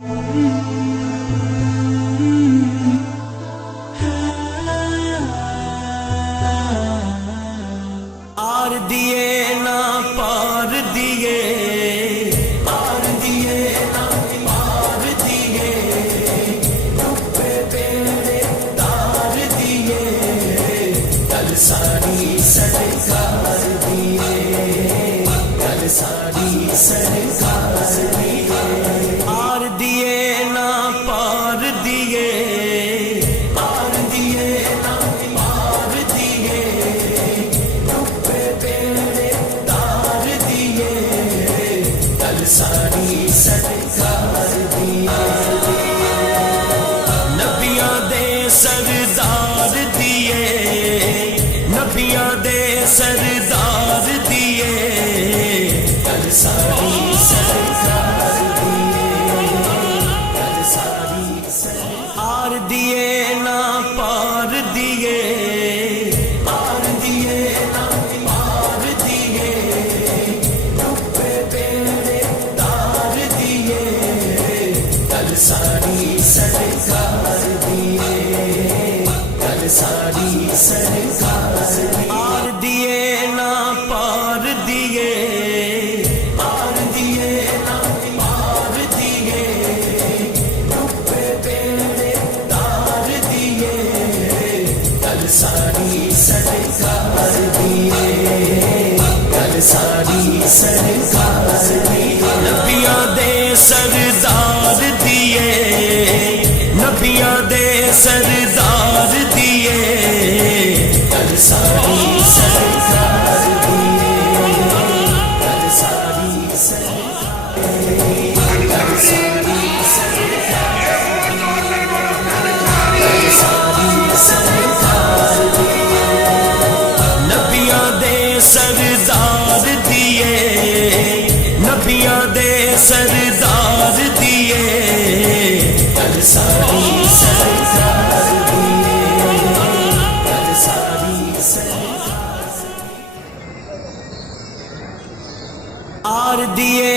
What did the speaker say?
Are दिए ना पार दिए, आर दिए ना पार दिए, डूबे बेड़े तार दिए, कल सारी सरकार दिए, कल सारी सरकार दिए। आर दिए ना पार दिए, आर दिए ना पार दिए, डूबे बेड़े तार दिए, कल सारी सरकार दिए। नबियां दे सरदार दिए, नबियां दे सरदार दिए, कल सारी सरकार दिए, कल सारी सरकार। आर दिए ना पार दिए, आर दिए ना पार दिए, डूबे बेड़े तार दिए, कल सारी सरकार दिए, कल सारी सरकार दिए। आर दिए ना पार दिए, आर दिए ना पार दिए, डूबे बेड़े तार दिए, कल सारी सरकार दिए, कल सारी सरकार दिए। नबियां दे सरदार दिए, नबियां दे सरदार दिए, कल सारी सरकार दिए, कल सारी सरकार दिए, कल सारी सरकार दिए, कल सारी सरकार दिए। नबियां दे सरदार दिए, नबियां दे सरदार दिए, कल सारी सरकार दिए, कल सारी सरकार। आर दिए